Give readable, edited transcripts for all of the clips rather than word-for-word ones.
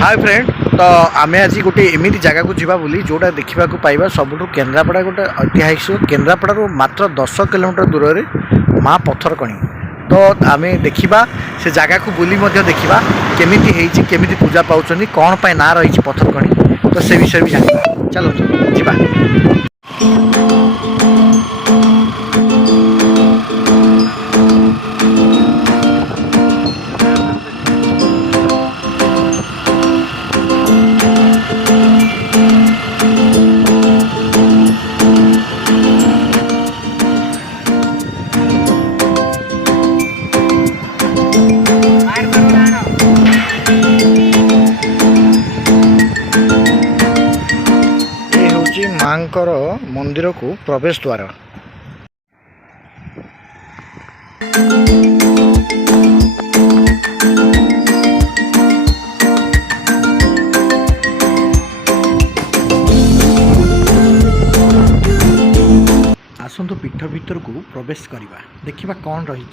Hi friend. तो आम आज गोटे एमती जगह को जीवा बोली जोटा देखा पाइबा सबुठ केन्द्रापड़ा गोटे ऐतिहासिक केन्द्रापड़ा मात्र 10 किलोमीटर दूर में माँ पत्थरकणी। तो आम देखा से जगह को बुली देखा केमी केमी पूजा पाँच कौन पर ना रही पत्थरकणी तो से विषय भी जाना। चलो जीवा। माँकर मंदिर को प्रवेश द्वार। आसंतु पीठ भीतर को प्रवेश करवा देखा कौन रही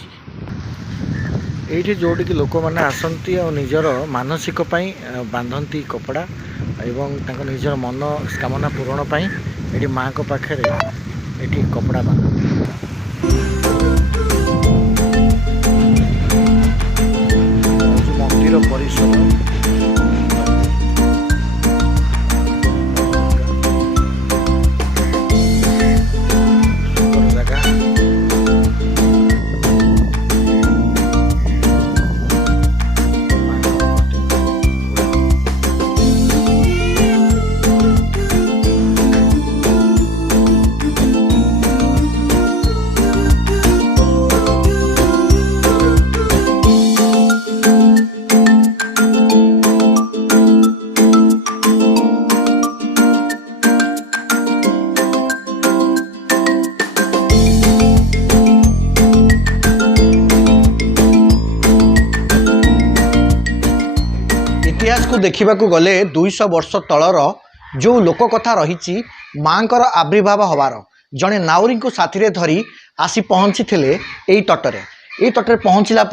जोटि कि लोक मैंने आसती और निजर मानसिक बांधती कपड़ा एवं निजर मन कामना पूरण ये माँ को पाखे ये कपड़ा बांध मंदिर परिसर इतिहास को देखा गले 200 वर्ष तलर जो लोक कथा रही माँकर आविर्भाव हबार जड़े नाउरी को साथी धरी आसी पहुँची थे यही तटरे तटरे पहुँचला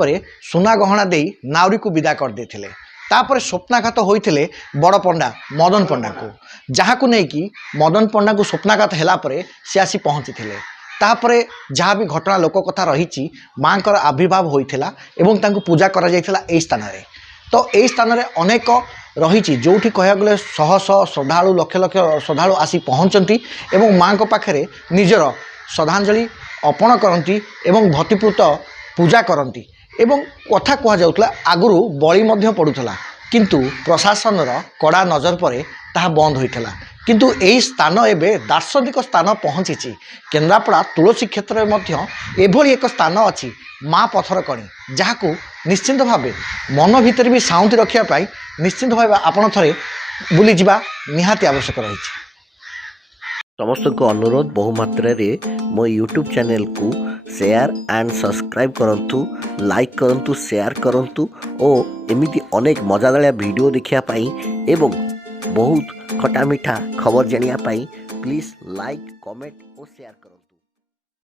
सुना गहना दे नाउरी को विदा कर देते तापर स्वप्नाघात होते बड़ पंडा मदन पंडा को जहाँ को लेकिन मदन पंडा को स्वप्नाघात है सी आसी पहुँची थे तापर जहाँ भी घटना लोक कथा रही माँकर आविर्भाव होता एवं पूजा कर स्थान में। तो यही स्थान में अनेक रही जो कह गले शह शह श्रद्धालु लक्ष लक्ष श्रद्धालु आसी पहुँचती एवं माँ को पाखे निजर श्रद्धांजलि अर्पण करती एवं भक्तिपूत पूजा करती एवं कथा कहला आगु बलि पड़ूला किंतु प्रशासन कड़ा नजर पर ताहा बंद होता किंतु यही स्थान एवं दार्शनिक स्थान पहुँची केन्द्रापड़ा तुलसी क्षेत्र में एभली एक स्थान अच्छी माँ पत्थरकणी जहाँ को निश्चिंत भाव मन भितर भी शांति रखापी निश्चिंत भाव आपड़ थे बुली जा निहाती आवश्यक रही। समस्त को अनुरोध बहुमात्रा रे मो यूट्यूब चैनल को शेयर एंड सब्सक्राइब करंतु, लाइक करंतु, शेयर करंतु और एमिति अनेक मजादारिया वीडियो देखिया पाई एवं बहुत खटा मीठा खबर जानिया पाई प्लीज लाइक कमेंट और शेयर करो।